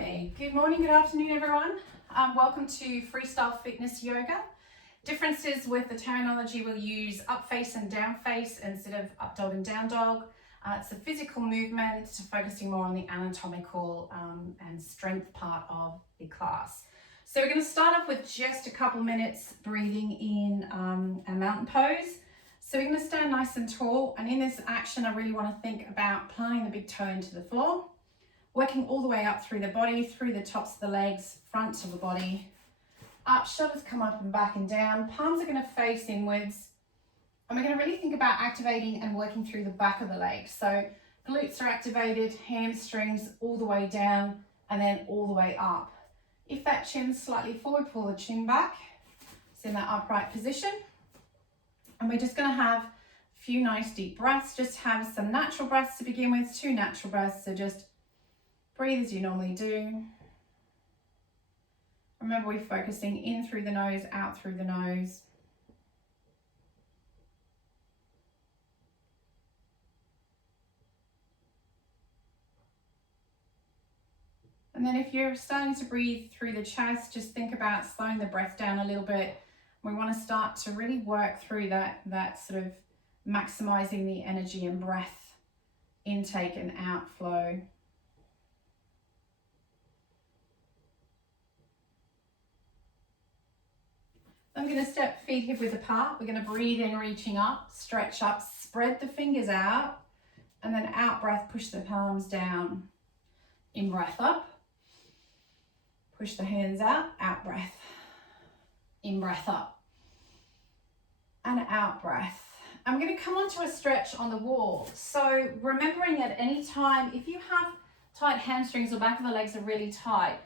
Okay, good morning, good afternoon everyone. Welcome to Freestyle Fitness Yoga. Differences with the terminology, we'll use up face and down face instead of up dog and down dog. It's a physical movement, focusing more on the anatomical and strength part of the class. So we're going to start off with just a couple minutes breathing in a mountain pose. So we're going to stand nice and tall, and in this action I really want to think about planting the big toe into the floor, working all the way up through the body, through the tops of the legs, front of the body, up, shoulders come up and back and down, palms are going to face inwards, and we're going to really think about activating and working through the back of the legs. So glutes are activated, hamstrings all the way down and then all the way up. If that chin's slightly forward, pull the chin back. It's in that upright position. And we're just going to have a few nice deep breaths. Just have some natural breaths to begin with, 2 natural breaths. So just breathe as you normally do. Remember, we're focusing in through the nose, out through the nose. And then if you're starting to breathe through the chest, just think about slowing the breath down a little bit. We want to start to really work through that sort of maximizing the energy and breath intake and outflow. I'm going to step feet hip width apart. We're going to breathe in, reaching up, stretch up, spread the fingers out, and then out breath, push the palms down. In breath up, push the hands out breath. In breath up and out breath. I'm going to come onto a stretch on the wall. So remembering at any time, if you have tight hamstrings or back of the legs are really tight,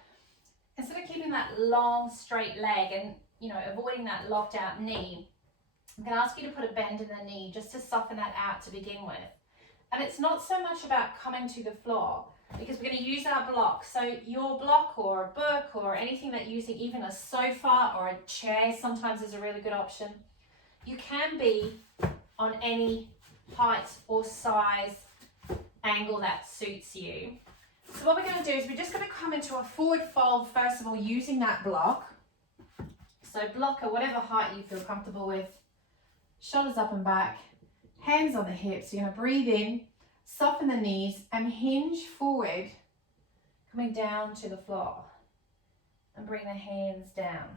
instead of keeping that long straight leg and avoiding that locked out knee, I'm going to ask you to put a bend in the knee just to soften that out to begin with. And it's not so much about coming to the floor, because we're going to use our block. So your block or a book or anything that you're using, even a sofa or a chair sometimes is a really good option. You can be on any height or size angle that suits you. So what we're going to do is we're just going to come into a forward fold first of all using that block. So block at whatever height you feel comfortable with. Shoulders up and back, hands on the hips. You're going to breathe in, soften the knees and hinge forward, coming down to the floor, and bring the hands down.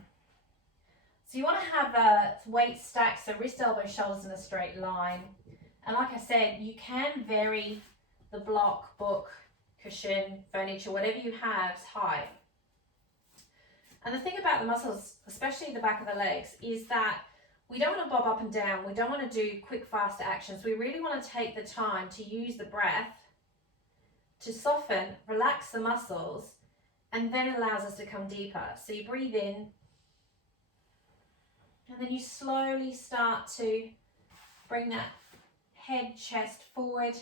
So you want to have a weight stacked, so wrist, elbow, shoulders in a straight line. And like I said, you can vary the block, book, cushion, furniture, whatever you have's height. And the thing about the muscles, especially the back of the legs, is that we don't want to bob up and down. We don't want to do quick, fast actions. We really want to take the time to use the breath to soften, relax the muscles, and then it allows us to come deeper. So you breathe in, and then you slowly start to bring that head, chest forward.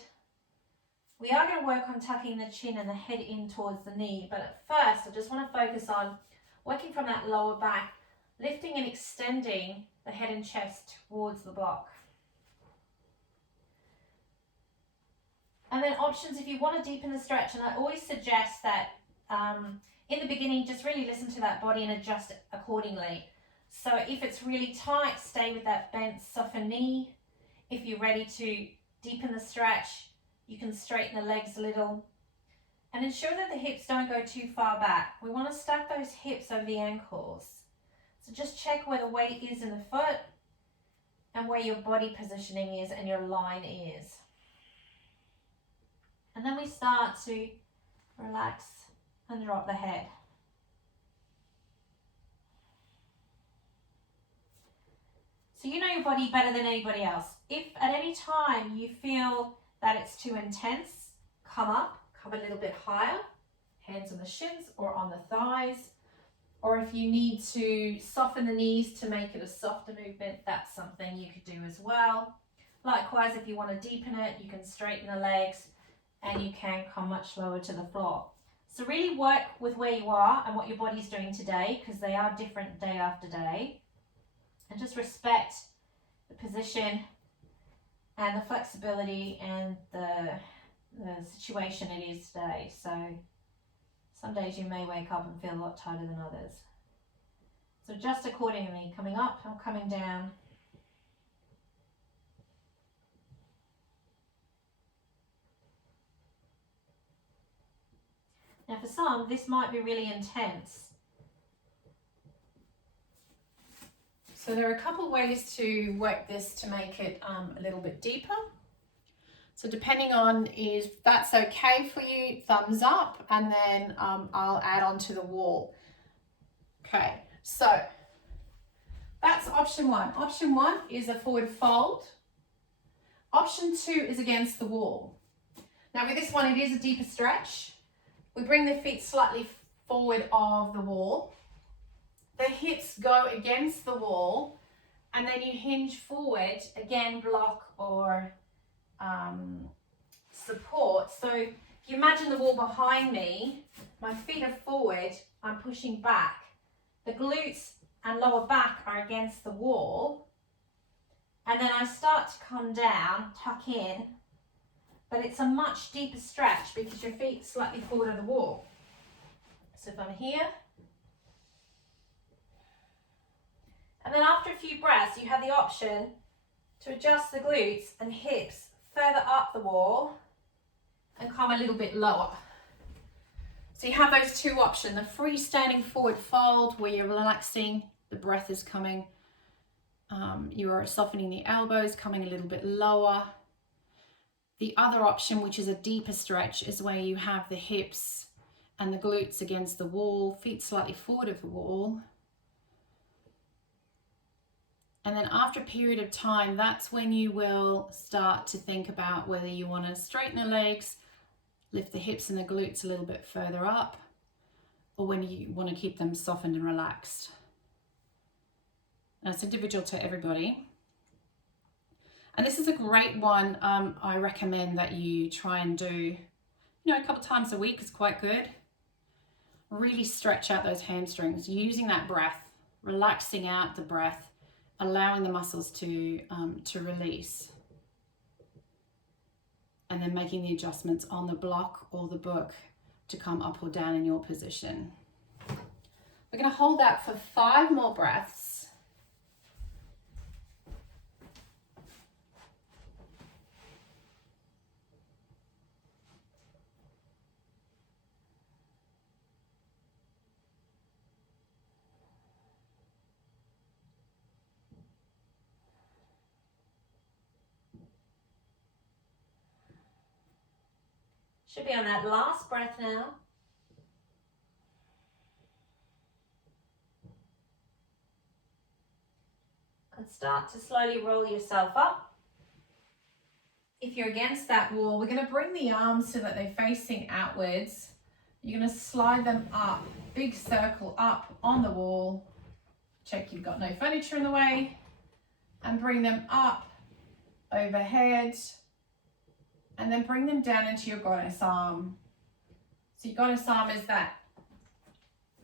We are going to work on tucking the chin and the head in towards the knee, but at first I just want to focus on working from that lower back, lifting and extending the head and chest towards the block. And then options if you want to deepen the stretch, and I always suggest that in the beginning just really listen to that body and adjust it accordingly. So if it's really tight, stay with that bent, soften knee. If you're ready to deepen the stretch, you can straighten the legs a little. And ensure that the hips don't go too far back. We want to stack those hips over the ankles. So just check where the weight is in the foot and where your body positioning is and your line is. And then we start to relax and drop the head. So you know your body better than anybody else. If at any time you feel that it's too intense, come up. Come a little bit higher, hands on the shins or on the thighs. Or if you need to soften the knees to make it a softer movement, that's something you could do as well. Likewise, if you want to deepen it, you can straighten the legs and you can come much lower to the floor. So really work with where you are and what your body's doing today, because they are different day after day. And just respect the position and the flexibility and the situation it is today. So Some days you may wake up and feel a lot tighter than others. So adjust accordingly, coming up or coming down. Now for some, this might be really intense. So there are a couple ways to work this to make it a little bit deeper. So depending on if that's okay for you, thumbs up, and then I'll add on to the wall. Okay, so that's option one. Option one is a forward fold. Option two is against the wall. Now with this one, it is a deeper stretch. We bring the feet slightly forward of the wall. The hips go against the wall, and then you hinge forward, again, block or support. So if you imagine the wall behind me, my feet are forward, I'm pushing back. The glutes and lower back are against the wall, and then I start to come down, tuck in, but it's a much deeper stretch because your feet are slightly forward of the wall. So if I'm here, and then after a few breaths, you have the option to adjust the glutes and hips further up the wall and come a little bit lower. So you have those two options, the freestanding forward fold where you're relaxing, the breath is coming, you are softening the elbows, coming a little bit lower. The other option, which is a deeper stretch, is where you have the hips and the glutes against the wall, feet slightly forward of the wall. And then after a period of time, that's when you will start to think about whether you want to straighten the legs, lift the hips and the glutes a little bit further up, or when you want to keep them softened and relaxed. And it's individual to everybody. And this is a great one. I recommend that you try and do, a couple times a week is quite good. Really stretch out those hamstrings, using that breath, relaxing out the breath, allowing the muscles to release, and then making the adjustments on the block or the book to come up or down in your position. We're going to hold that for 5 more breaths. Should be on that last breath now. And start to slowly roll yourself up. If you're against that wall, we're going to bring the arms so that they're facing outwards. You're going to slide them up, big circle up on the wall. Check you've got no furniture in the way. And bring them up, overhead. And then bring them down into your goddess arm. So your goddess arm is that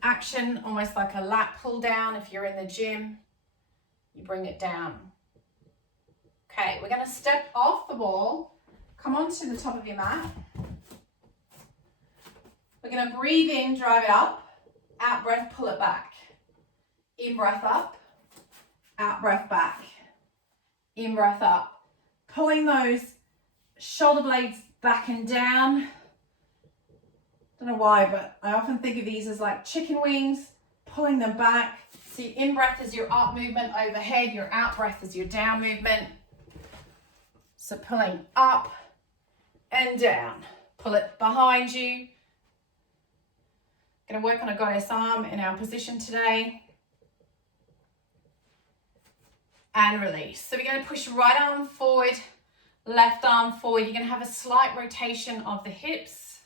action, almost like a lat pull down. If you're in the gym, you bring it down. Okay, we're going to step off the wall, come onto the top of your mat. We're going to breathe in, drive it up, out breath, pull it back. In breath up, out breath back. In breath up. Pulling those shoulder blades back and down. Don't know why, but I often think of these as like chicken wings, pulling them back. So your in breath is your up movement overhead, your out breath is your down movement. So pulling up and down. Pull it behind you. Going to work on a goddess arm in our position today. And release. So we're going to push right arm forward, left arm forward. You're going to have a slight rotation of the hips.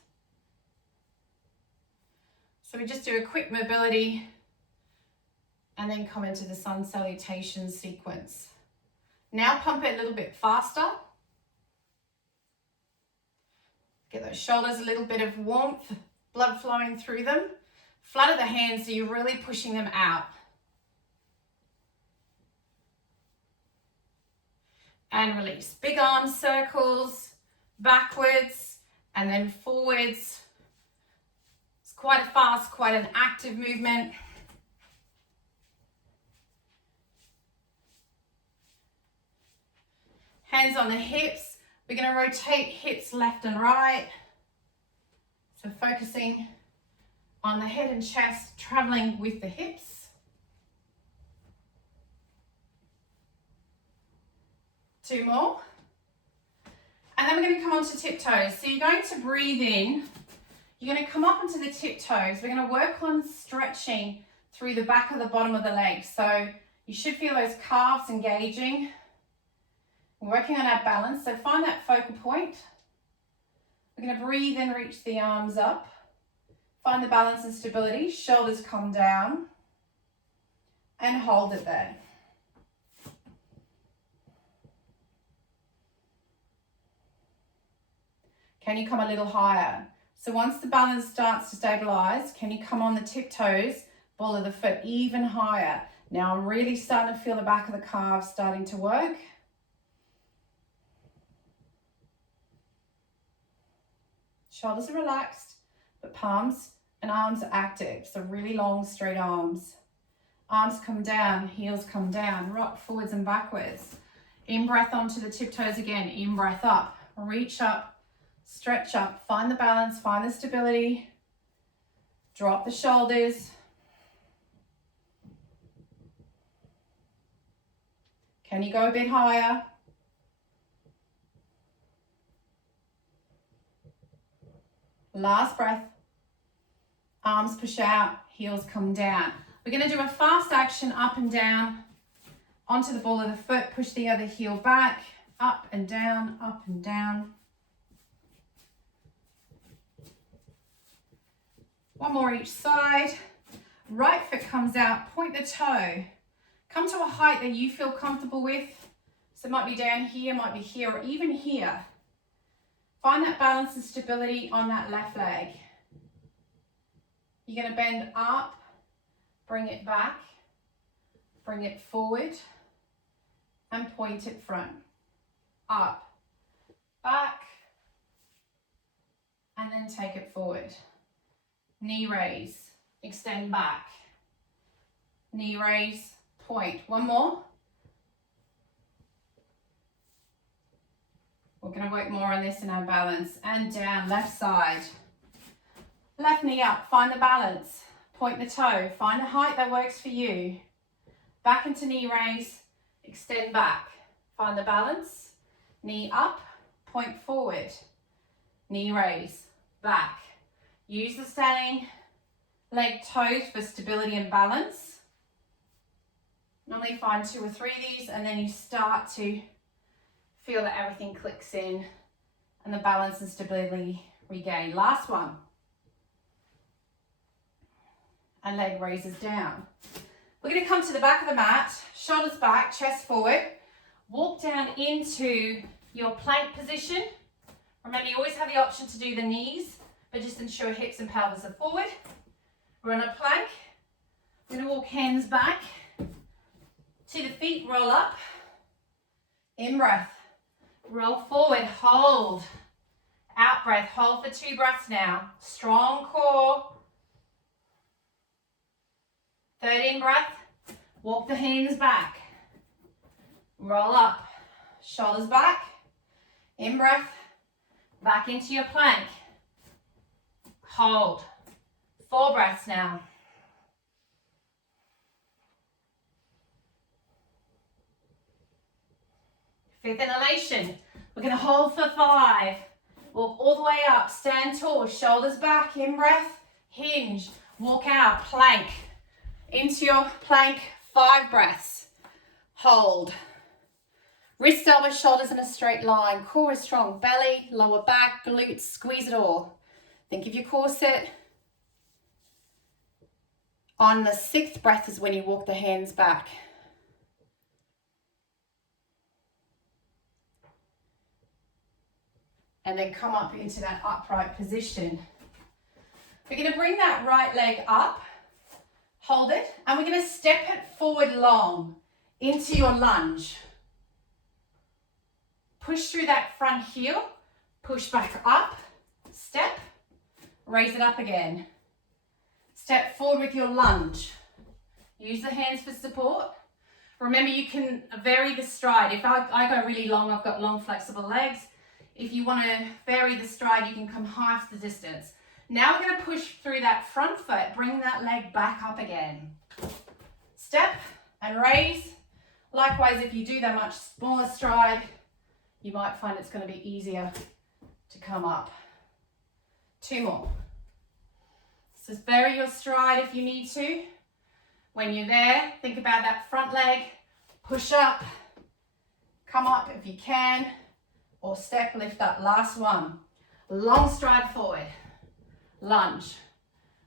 So we just do a quick mobility and then come into the Sun Salutation sequence. Now pump it a little bit faster. Get those shoulders a little bit of warmth, blood flowing through them. Flutter the hands so you're really pushing them out. And release. Big arm circles, backwards and then forwards. quite a fast, quite an active movement. Hands on the hips. We're going to rotate hips left and right. So focusing on the head and chest, traveling with the hips. 2 more. And then we're going to come onto tiptoes. So you're going to breathe in. You're going to come up onto the tiptoes. We're going to work on stretching through the back of the bottom of the leg. So you should feel those calves engaging. We're working on our balance. So find that focal point. We're going to breathe in, reach the arms up. Find the balance and stability. Shoulders come down. And hold it there. Can you come a little higher? So once the balance starts to stabilize, can you come on the tiptoes, ball of the foot even higher? Now I'm really starting to feel the back of the calves starting to work. Shoulders are relaxed, but palms and arms are active. So really long, straight arms. Arms come down, heels come down, rock forwards and backwards. In breath onto the tiptoes again, in breath up, reach up. Stretch up, find the balance, find the stability. Drop the shoulders. Can you go a bit higher? Last breath. Arms push out, heels come down. We're going to do a fast action up and down onto the ball of the foot. Push the other heel back, up and down, up and down. One more each side. Right foot comes out, point the toe. Come to a height that you feel comfortable with. So it might be down here, might be here, or even here. Find that balance and stability on that left leg. You're going to bend up, bring it back, bring it forward, and point it front. Up, back, and then take it forward. Knee raise, extend back. Knee raise, point. One more. We're going to work more on this in our balance. And down, left side. Left knee up, find the balance. Point the toe, find the height that works for you. Back into knee raise, extend back. Find the balance. Knee up, point forward. Knee raise, back. Use the standing leg toes for stability and balance. Normally find 2 or 3 of these and then you start to feel that everything clicks in and the balance and stability regain. Last one. And leg raises down. We're going to come to the back of the mat, shoulders back, chest forward. Walk down into your plank position. Remember, you always have the option to do the knees, but just ensure hips and pelvis are forward. We're on a plank. We're going to walk hands back to the feet, roll up. In breath. Roll forward, hold. Out breath, hold for 2 breaths now. Strong core. Third in breath, walk the hands back. Roll up, shoulders back. In breath, back into your plank. Hold. 4 breaths now. Fifth inhalation. We're going to hold for 5. Walk all the way up. Stand tall. Shoulders back. In breath. Hinge. Walk out. Plank. Into your plank. 5 breaths. Hold. Wrist, elbows, shoulders in a straight line. Core is strong. Belly, lower back, glutes. Squeeze it all. Think of your corset. On the 6th breath is when you walk the hands back. And then come up into that upright position. We're going to bring that right leg up, hold it, and we're going to step it forward long into your lunge. Push through that front heel, push back up, step, raise it up again. Step forward with your lunge. Use the hands for support. Remember, you can vary the stride. If I go really long, I've got long flexible legs. If you want to vary the stride, you can come half the distance. Now we're going to push through that front foot, bring that leg back up again. Step and raise. Likewise, if you do that much smaller stride, you might find it's going to be easier to come up. 2 more. So vary your stride if you need to. When you're there, think about that front leg, push up, come up if you can, or step, lift up. Last one. Long stride forward, lunge.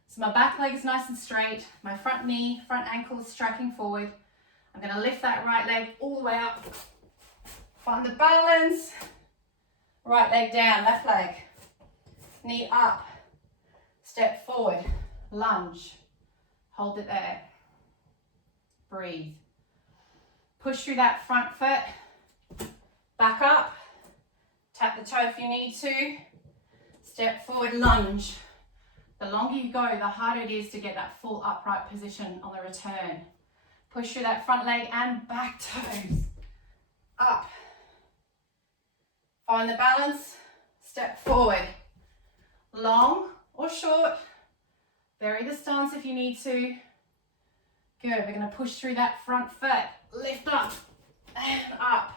So my back leg is nice and straight, my front knee, front ankle is striking forward. I'm going to lift that right leg all the way up, find the balance, right leg down, left leg, knee up, step forward, lunge, hold it there. Breathe. Push through that front foot. Back up. Tap the toe if you need to. Step forward, lunge. The longer you go, the harder it is to get that full upright position on the return. Push through that front leg and back toes. Up. Find the balance. Step forward. Long or short. Vary the stance if you need to. Good, we're going to push through that front foot, lift up and up,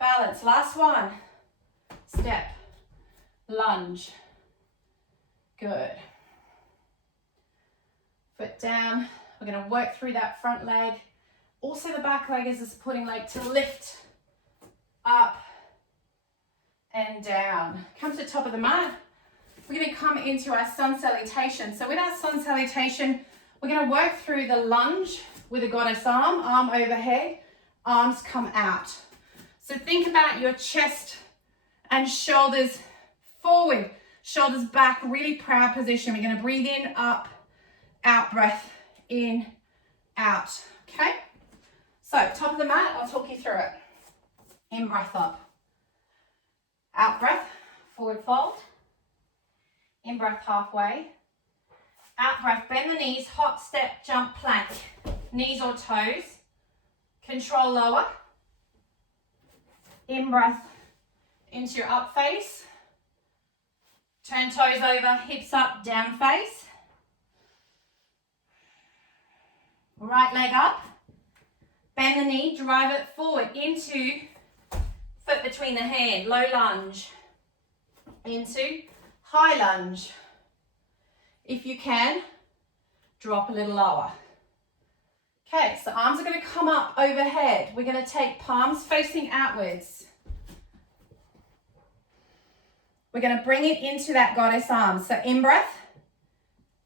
balance, last one, step, lunge, good, foot down, we're going to work through that front leg, also the back leg is a supporting leg to lift, up and down, come to the top of the mat, we're going to come into our Sun Salutation. So with our Sun Salutation, we're going to work through the lunge with a goddess arm overhead, arms come out. So think about your chest and shoulders forward, shoulders back, really proud position. We're going to breathe in, up, out breath, in, out. Okay? So top of the mat, I'll talk you through it. In breath up. Out breath, forward fold. In breath halfway. Out breath, bend the knees, hop, step, jump, plank. Knees or toes. Control lower. In breath into your up face. Turn toes over, hips up, down face. Right leg up. Bend the knee, drive it forward into foot between the hand, low lunge. Into high lunge. If you can, drop a little lower. Okay, so arms are going to come up overhead. We're going to take palms facing outwards. We're going to bring it into that goddess arm. So in breath,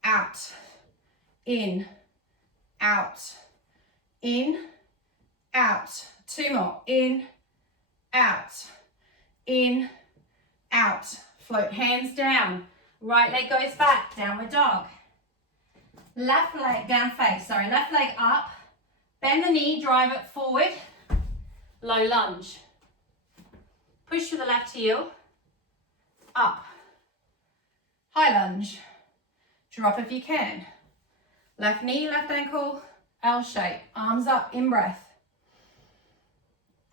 out, in, out, in, out. 2 more. In, out, in, out. Float hands down. Right leg goes back, downward dog. Left leg down face, left leg up. Bend the knee, drive it forward. Low lunge. Push to the left heel. Up. High lunge. Drop if you can. Left knee, left ankle, L shape. Arms up, in breath.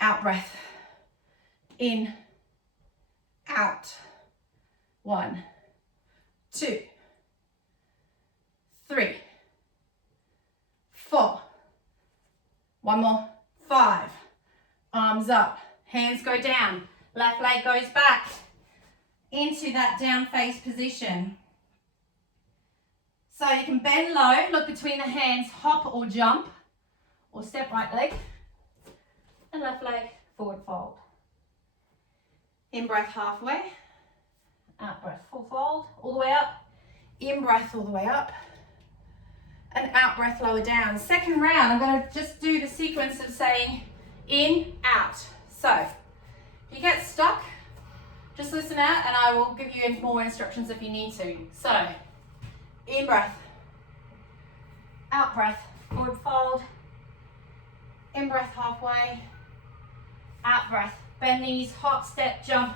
Out breath. In. Out. 1, 2, 3, 4. 1 more. 5. Arms up. Hands go down. Left leg goes back into that down face position. So you can bend low, look between the hands, hop or jump, or step right leg and left leg, forward fold. In breath halfway. Out breath, full fold, all the way up. In breath, all the way up. And out breath, lower down. Second round, I'm going to just do the sequence of saying in, out. So, if you get stuck, just listen out and I will give you more instructions if you need to. So, in breath. Out breath, forward fold. In breath, halfway. Out breath, bend knees, hop, step, jump,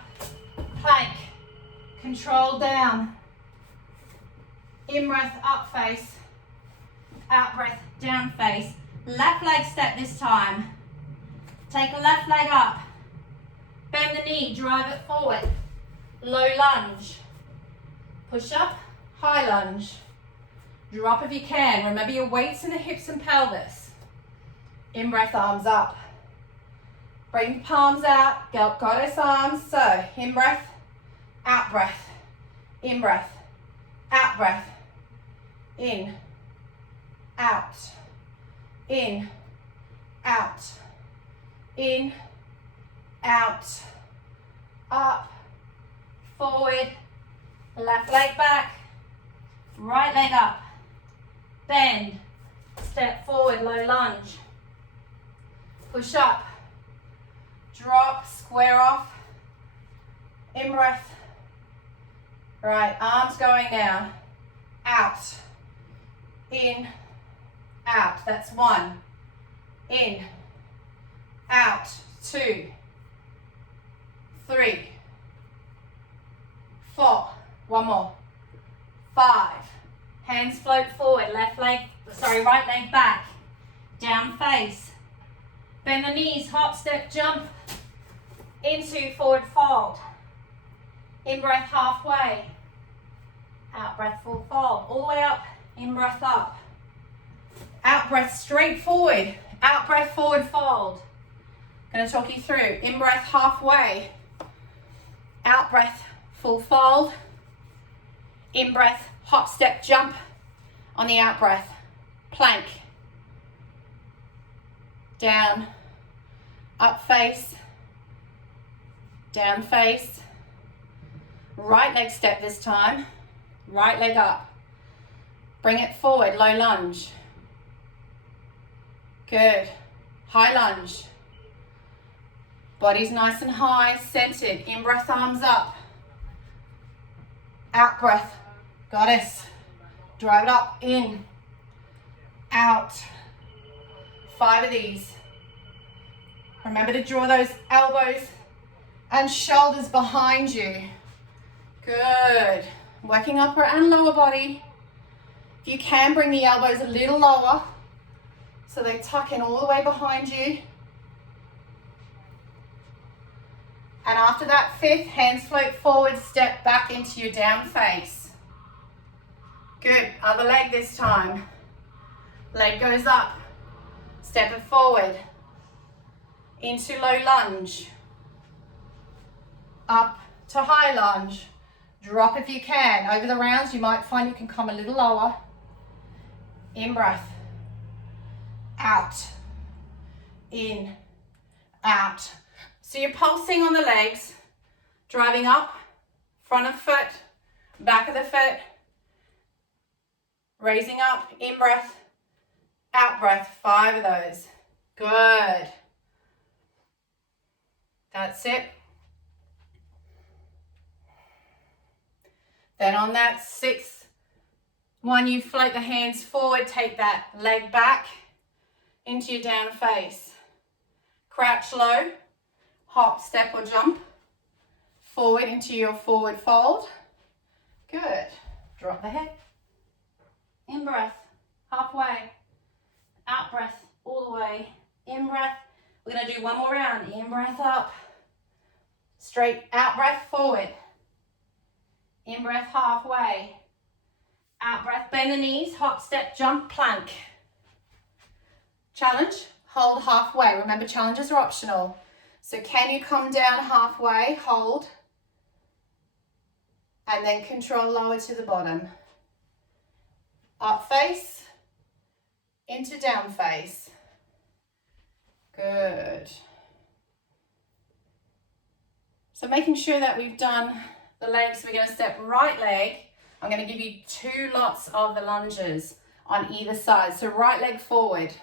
plank. Control down. In breath, up face. Out breath, down face. Left leg step this time. Take a left leg up. Bend the knee, drive it forward. Low lunge. Push up, high lunge. Drop if you can. Remember your weights in the hips and pelvis. In breath, arms up. Bring the palms out, goddess arms. So, in breath, out breath. In breath, out breath. In, out. In, out. In, out. Up, forward. Left leg back. Right leg up. Bend. Step forward, low lunge. Push up. Drop, square off. In breath. Right, arms going now. Out. In. Out. That's 1. In. Out. 2. 3. 4. One more. 5. Hands float forward. Right leg back. Down face. Bend the knees. Hop, step, jump. Into forward fold. In breath, halfway. Out breath, full fold. All the way up. In breath, up. Out breath, straight forward. Out breath, forward fold. Going to talk you through. In breath, halfway. Out breath, full fold. In breath, hop, step, jump. On the out breath, plank. Down, up face, down face. Right leg step this time. Right leg up. Bring it forward, low lunge. Good. High lunge. Body's nice and high, centered. In breath, arms up. Out breath, goddess. Drive it up, in, out. 5 of these. Remember to draw those elbows and shoulders behind you. Good. Working upper and lower body. If you can, bring the elbows a little lower so they tuck in all the way behind you. And after that 5th, hands float forward, step back into your down face. Good. Other leg this time. Leg goes up. Step it forward. Into low lunge. Up to high lunge. Drop if you can. Over the rounds, you might find you can come a little lower. In breath. Out. In. Out. So you're pulsing on the legs. Driving up. Front of foot. Back of the foot. Raising up. In breath. Out breath. 5 of those. Good. That's it. Then on that 6th one, you float the hands forward, take that leg back into your down face. Crouch low, hop, step or jump, forward into your forward fold. Good. Drop the head. In breath, halfway. Out breath, all the way. In breath. We're going to do one more round. In breath up. Straight out breath forward. In breath halfway. Out breath, bend the knees, hop, step, jump, plank. Challenge, hold halfway. Remember, challenges are optional. So can you come down halfway, hold, and then control lower to the bottom. Up face, into down face. Good. So making sure that we've done the legs, we're going to step right leg. I'm going to give you 2 lots of the lunges on either side. So right leg forward.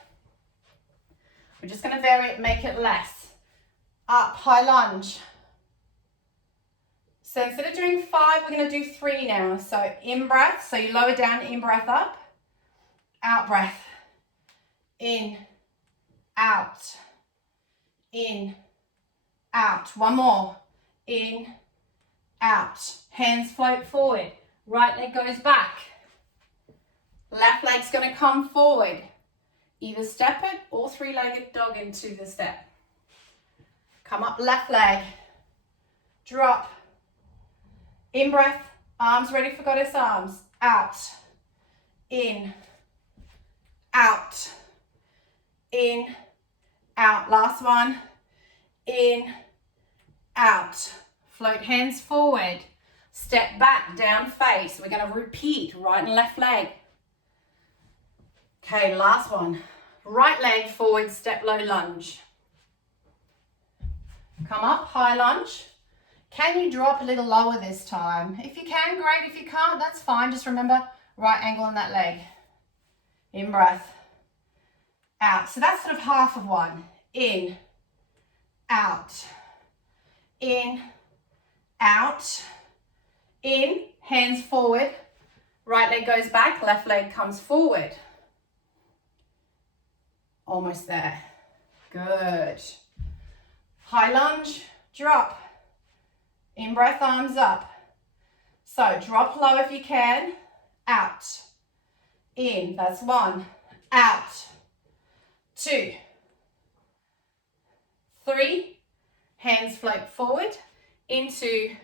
We're just going to vary it, make it less. Up, high lunge. So instead of doing 5, we're going to do 3 now. So in breath, so you lower down, in breath up. Out breath. In, out. In, out. One more. In, out. Hands float forward. Right leg goes back. Left leg's going to come forward. Either step it or three-legged dog into the step. Come up, left leg. Drop. In breath, arms ready for goddess arms. Out. In. Out. In. Out. Last one. In. Out. Float hands forward. Step back, down face. We're going to repeat right and left leg. Okay, last one. Right leg forward, step low lunge. Come up, high lunge. Can you drop a little lower this time? If you can, great. If you can't, that's fine. Just remember, right angle on that leg. In breath. Out. So that's sort of half of one. In. Out. In. Out. In. Hands forward. Right leg goes back, left leg comes forward. Almost there. Good. High lunge, drop. In breath, arms up. So drop low if you can. Out. In, that's one. Out. 2. 3. Hands float forward into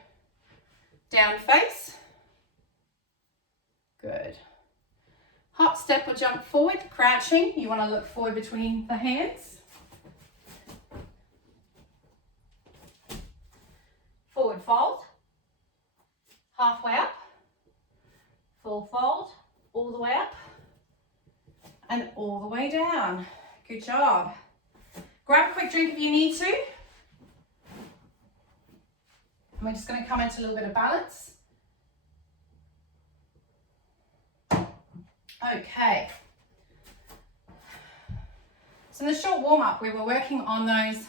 down face. Good. Hop, step or jump forward, crouching. You want to look forward between the hands. Forward fold. Halfway up. Full fold. All the way up. And all the way down. Good job. Grab a quick drink if you need to. And we're just going to come into a little bit of balance. Okay. So in the short warm-up, we were working on those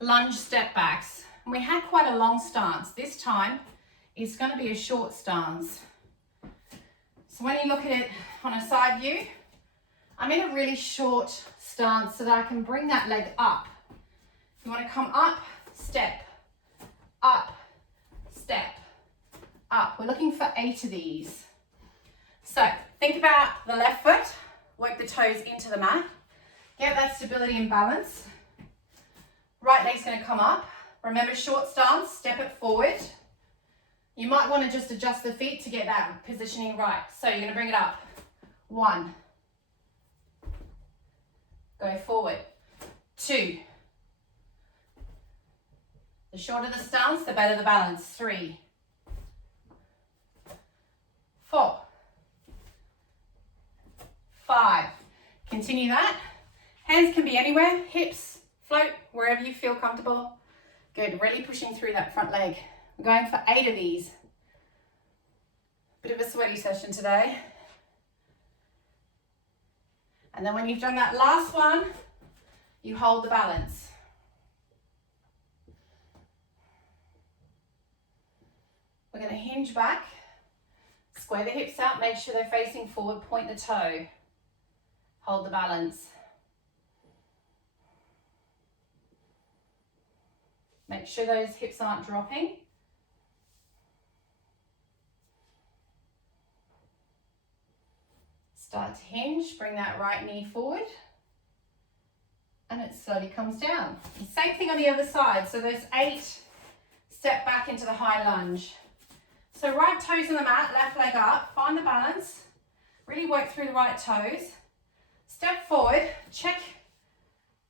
lunge step backs. And we had quite a long stance. This time, it's going to be a short stance. So when you look at it on a side view, I'm in a really short stance so that I can bring that leg up. You want to come up, step, up, step, up. We're looking for 8 of these. So think about the left foot, work the toes into the mat, get that stability and balance. Right leg's going to come up. Remember, short stance, step it forward. You might want to just adjust the feet to get that positioning right. So you're going to bring it up. 1. Go forward. 2. The shorter the stance, the better the balance. 3. 4. 5. Continue that. Hands can be anywhere, hips, float, wherever you feel comfortable. Good, really pushing through that front leg. We're going for 8 of these. Bit of a sweaty session today. And then when you've done that last one, you hold the balance. We're going to hinge back, square the hips out, make sure they're facing forward, point the toe. Hold the balance. Make sure those hips aren't dropping. Start to hinge, bring that right knee forward. And it slowly comes down. Same thing on the other side. So there's 8, step back into the high lunge. So right toes in the mat, left leg up, find the balance. Really work through the right toes. Step forward, check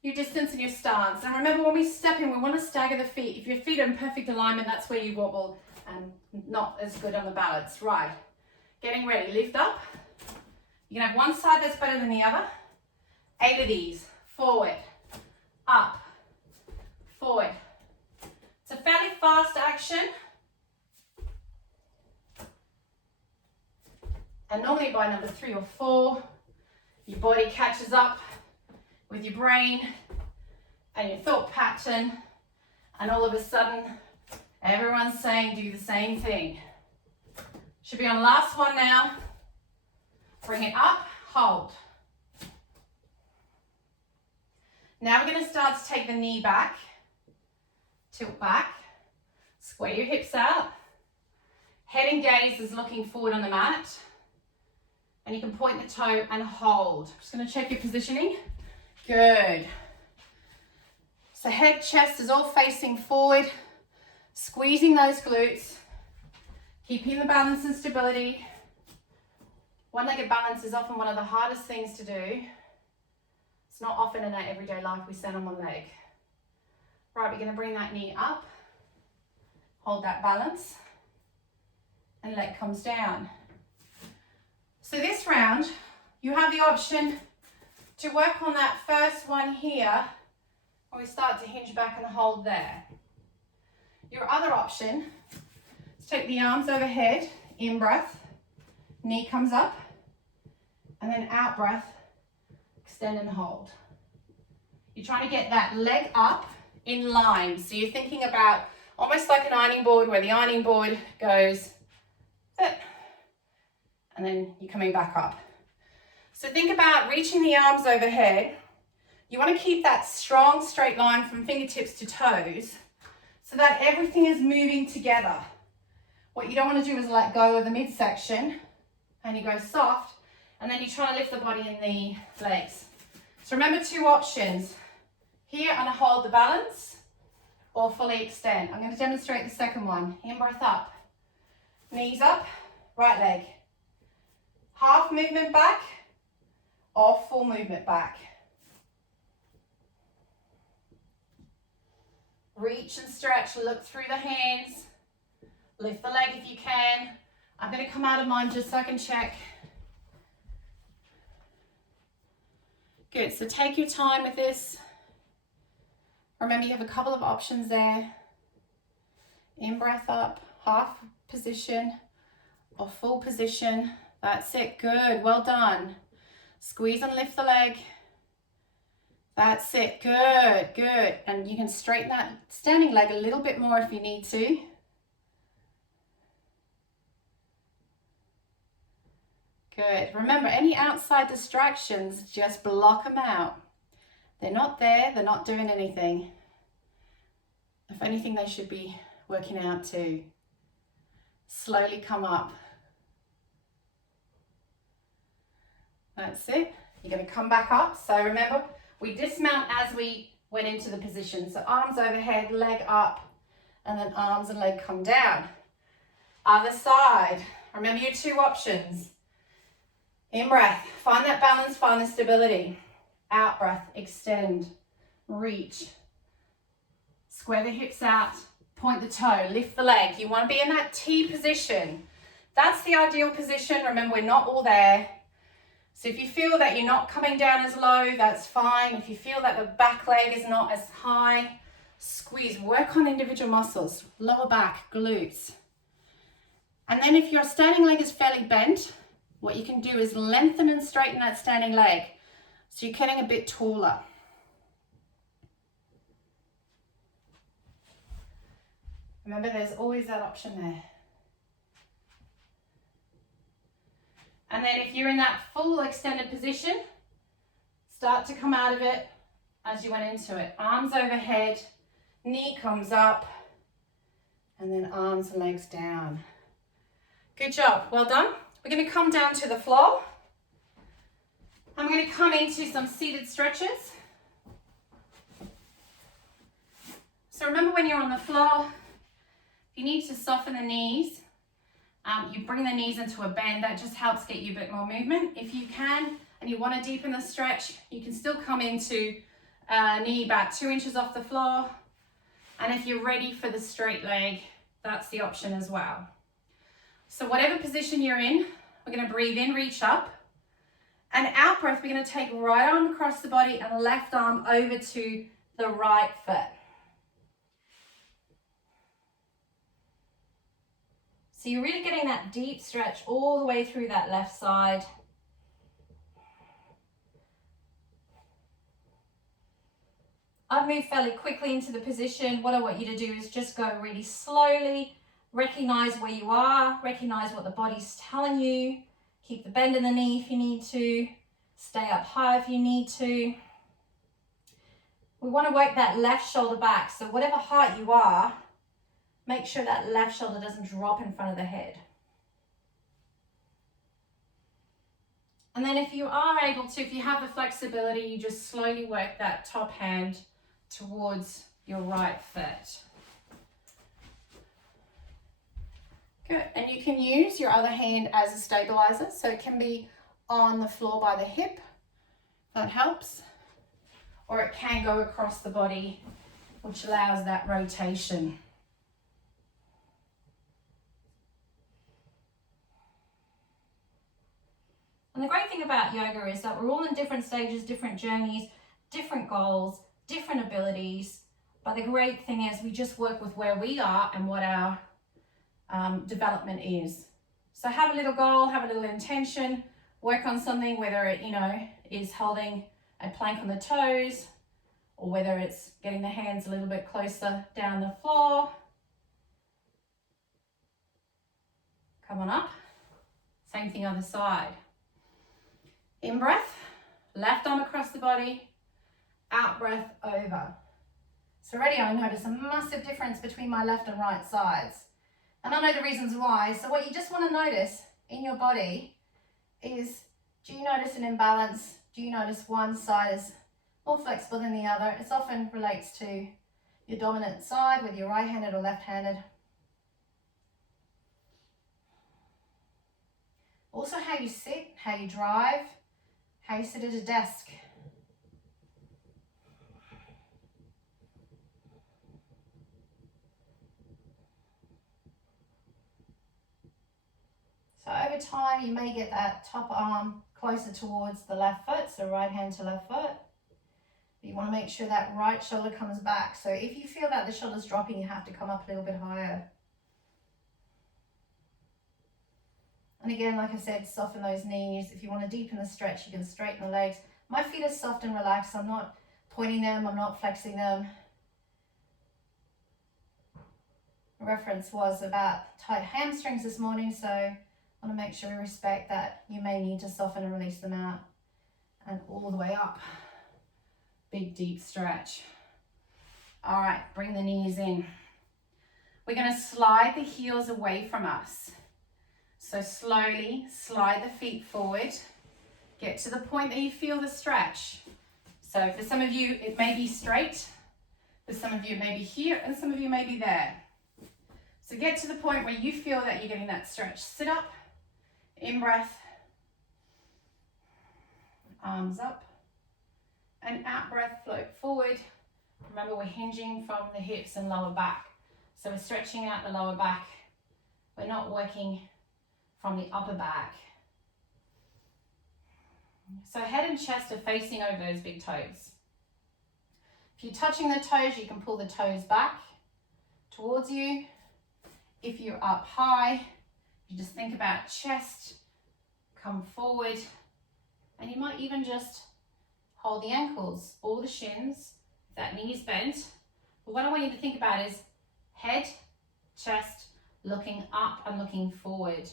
your distance and your stance. And remember, when we step in, we want to stagger the feet. If your feet are in perfect alignment, that's where you wobble and not as good on the balance. Right, getting ready, lift up. You can have one side that's better than the other. 8 of these, forward, up, forward. It's a fairly fast action. And normally by number 3 or 4, your body catches up with your brain and your thought pattern, and all of a sudden, everyone's saying do the same thing. Should be on last one now. Bring it up, hold. Now we're going to start to take the knee back, tilt back, square your hips out. Head and gaze is looking forward on the mat. And you can point the toe and hold. Just gonna check your positioning. Good. So head, chest is all facing forward, squeezing those glutes, keeping the balance and stability. One-legged balance is often one of the hardest things to do. It's not often in our everyday life we stand on one leg. Right, we're gonna bring that knee up, hold that balance, and leg comes down. So this round, you have the option to work on that first one here, where we start to hinge back and hold there. Your other option is take the arms overhead, in breath, knee comes up, and then out breath, extend and hold. You're trying to get that leg up in line. So you're thinking about almost like an ironing board, where the ironing board goes, and then you're coming back up. So think about reaching the arms overhead. You want to keep that strong straight line from fingertips to toes so that everything is moving together. What you don't want to do is let go of the midsection and you go soft, and then you try to lift the body in the legs. So remember, two options. Here, I'm going to hold the balance or fully extend. I'm going to demonstrate the second one. In breath up, knees up, right leg. Half movement back or full movement back. Reach and stretch, look through the hands. Lift the leg if you can. I'm going to come out of mine just so I can check. Good, so take your time with this. Remember, you have a couple of options there. In breath up, half position or full position. That's it, good, well done. Squeeze and lift the leg. That's it, good, good. And you can straighten that standing leg a little bit more if you need to. Good. Remember, any outside distractions, just block them out. They're not there, they're not doing anything. If anything, they should be working out too. Slowly come up. That's it. You're going to come back up. So remember, we dismount as we went into the position. So arms overhead, leg up, and then arms and leg come down. Other side. Remember your two options. In breath, find that balance, find the stability. Out breath, extend, reach. Square the hips out, point the toe, lift the leg. You want to be in that T position. That's the ideal position. Remember, we're not all there. So if you feel that you're not coming down as low, that's fine. If you feel that the back leg is not as high, squeeze. Work on individual muscles, lower back, glutes. And then if your standing leg is fairly bent, what you can do is lengthen and straighten that standing leg. So you're getting a bit taller. Remember, there's always that option there. And then if you're in that full extended position, start to come out of it as you went into it. Arms overhead, knee comes up, and then arms and legs down. Good job, well done. We're going to come down to the floor. I'm going to come into some seated stretches. So remember, when you're on the floor, you need to soften the knees. You bring the knees into a bend. That just helps get you a bit more movement. If you can, and you want to deepen the stretch, you can still come into knee about 2 inches off the floor. And if you're ready for the straight leg, that's the option as well. So whatever position you're in, we're going to breathe in, reach up. And out breath, we're going to take right arm across the body and left arm over to the right foot. So you're really getting that deep stretch all the way through that left side. I've moved fairly quickly into the position. What I want you to do is just go really slowly. Recognize where you are. Recognize what the body's telling you. Keep the bend in the knee if you need to. Stay up high if you need to. We want to work that left shoulder back. So whatever height you are, make sure that left shoulder doesn't drop in front of the head. And then if you are able to, if you have the flexibility, you just slowly work that top hand towards your right foot. Good, and you can use your other hand as a stabilizer, so it can be on the floor by the hip, that helps, or it can go across the body, which allows that rotation. And the great thing about yoga is that we're all in different stages, different journeys, different goals, different abilities, but the great thing is we just work with where we are and what our development is. So have a little goal, have a little intention, work on something, whether it, is holding a plank on the toes, or whether it's getting the hands a little bit closer down the floor. Come on up. Same thing other side. In breath, left arm across the body, out breath over. So already I notice a massive difference between my left and right sides. And I know the reasons why. So what you just want to notice in your body is, do you notice an imbalance? Do you notice one side is more flexible than the other? It often relates to your dominant side, whether you're right-handed or left-handed. Also how you sit, how you drive, how you sit at a desk. So over time, you may get that top arm closer towards the left foot, so right hand to left foot. But you want to make sure that right shoulder comes back. So if you feel that the shoulder's dropping, you have to come up a little bit higher. And again, like I said, soften those knees. If you want to deepen the stretch, you can straighten the legs. My feet are soft and relaxed. I'm not pointing them, I'm not flexing them. The reference was about tight hamstrings this morning, so I want to make sure we respect that you may need to soften and release them out. And all the way up. Big, deep stretch. All right, bring the knees in. We're going to slide the heels away from us. So slowly slide the feet forward. Get to the point that you feel the stretch. So for some of you, it may be straight. For some of you, it may be here, and some of you may be there. So get to the point where you feel that you're getting that stretch. Sit up, in breath, arms up, and out breath, float forward. Remember, we're hinging from the hips and lower back. So we're stretching out the lower back. We're not working from the upper back. So head and chest are facing over those big toes. If you're touching the toes, you can pull the toes back towards you. If you're up high, you just think about chest, come forward, and you might even just hold the ankles or the shins, if that knee is bent. But what I want you to think about is head, chest, looking up and looking forward.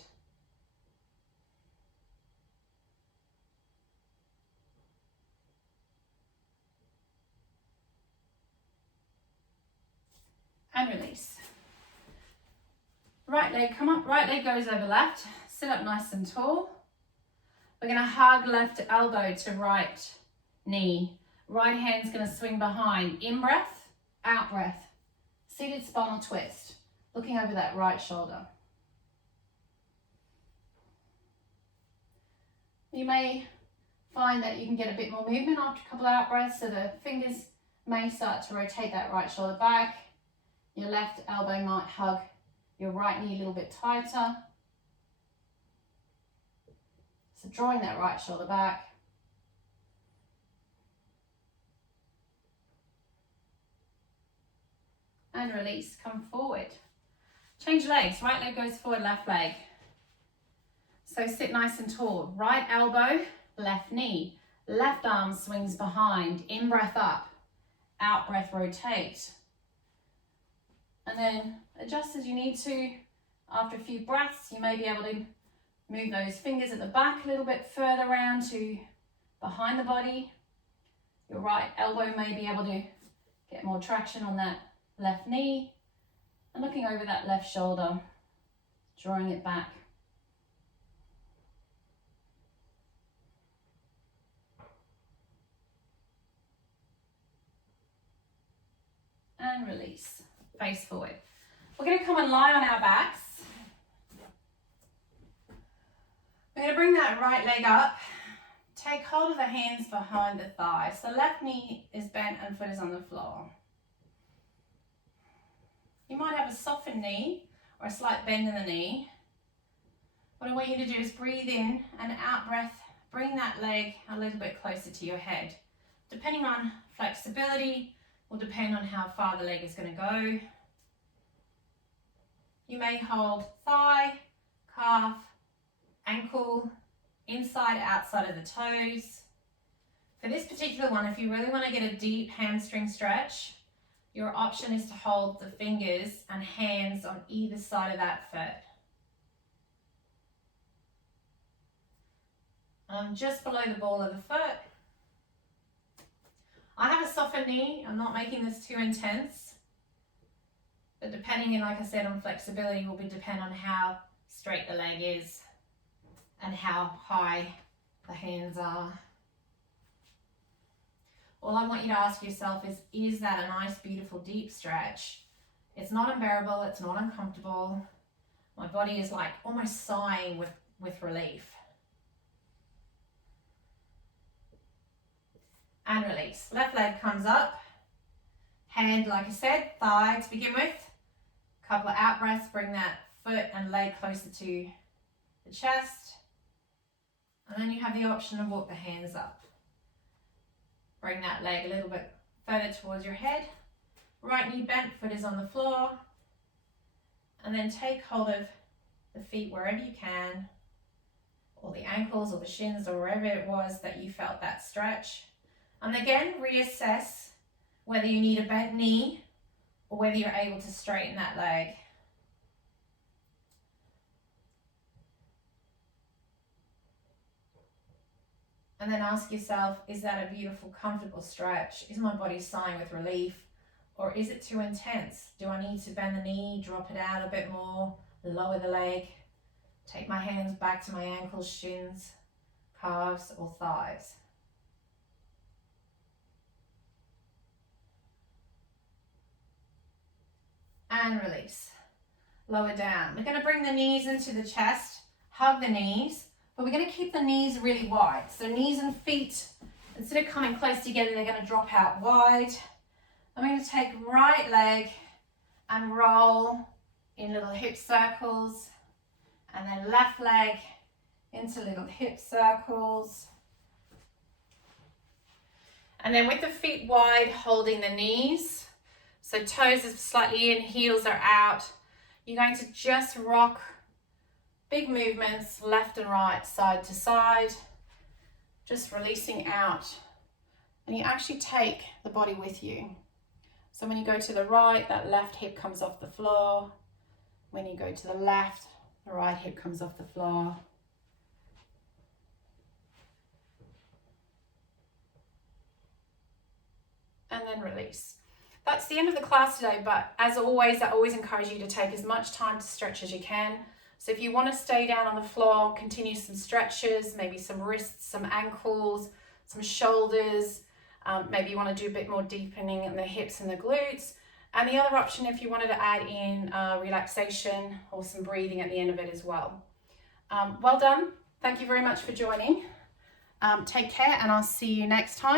And release. Right leg, come up, right leg goes over left. Sit up nice and tall. We're going to hug left elbow to right knee. Right hand's going to swing behind. In breath, out breath. Seated spinal twist. Looking over that right shoulder. You may find that you can get a bit more movement after a couple of out breaths, so the fingers may start to rotate that right shoulder back. Your left elbow might hug your right knee a little bit tighter. So drawing that right shoulder back. And release, come forward. Change legs, right leg goes forward, left leg. So sit nice and tall. Right elbow, left knee. Left arm swings behind. In breath up. Out breath rotate. And then adjust as you need to. After a few breaths, you may be able to move those fingers at the back a little bit further around to behind the body. Your right elbow may be able to get more traction on that left knee. And looking over that left shoulder, drawing it back. And release. Face forward. We're going to come and lie on our backs. We're going to bring that right leg up. Take hold of the hands behind the thighs. So left knee is bent and foot is on the floor. You might have a softened knee or a slight bend in the knee. What I want you to do is breathe in and out breath. Bring that leg a little bit closer to your head. Depending on flexibility, will depend on how far the leg is going to go. You may hold thigh, calf, ankle, inside, outside of the toes. For this particular one, if you really want to get a deep hamstring stretch, your option is to hold the fingers and hands on either side of that foot. Just below the ball of the foot. I have a softened knee. I'm not making this too intense. But depending, like I said, on flexibility will depend on how straight the leg is and how high the hands are. All I want you to ask yourself is that a nice, beautiful, deep stretch? It's not unbearable, it's not uncomfortable. My body is like almost sighing with relief. And release. Left leg comes up. Hand, like I said, thigh to begin with. Couple of out breaths, bring that foot and leg closer to the chest. And then you have the option to walk the hands up. Bring that leg a little bit further towards your head. Right knee bent, foot is on the floor. And then take hold of the feet wherever you can, or the ankles or the shins or wherever it was that you felt that stretch. And again, reassess whether you need a bent knee or whether you're able to straighten that leg. And then ask yourself, is that a beautiful, comfortable stretch? Is my body sighing with relief? Or is it too intense? Do I need to bend the knee, drop it out a bit more, lower the leg, take my hands back to my ankles, shins, calves, or thighs? And release. Lower down. We're going to bring the knees into the chest, hug the knees, but we're going to keep the knees really wide. So knees and feet, instead of coming close together, they're going to drop out wide. I'm going to take right leg and roll in little hip circles, and then left leg into little hip circles. And then with the feet wide, holding the knees. So toes are slightly in, heels are out. You're going to just rock big movements, left and right, side to side, just releasing out. And you actually take the body with you. So when you go to the right, that left hip comes off the floor. When you go to the left, the right hip comes off the floor. And then release. That's the end of the class today, but as always, I always encourage you to take as much time to stretch as you can. So if you want to stay down on the floor, continue some stretches, maybe some wrists, some ankles, some shoulders. Maybe you want to do a bit more deepening in the hips and the glutes. And the other option, if you wanted to add in relaxation or some breathing at the end of it as well. Well done. Thank you very much for joining. Take care, and I'll see you next time.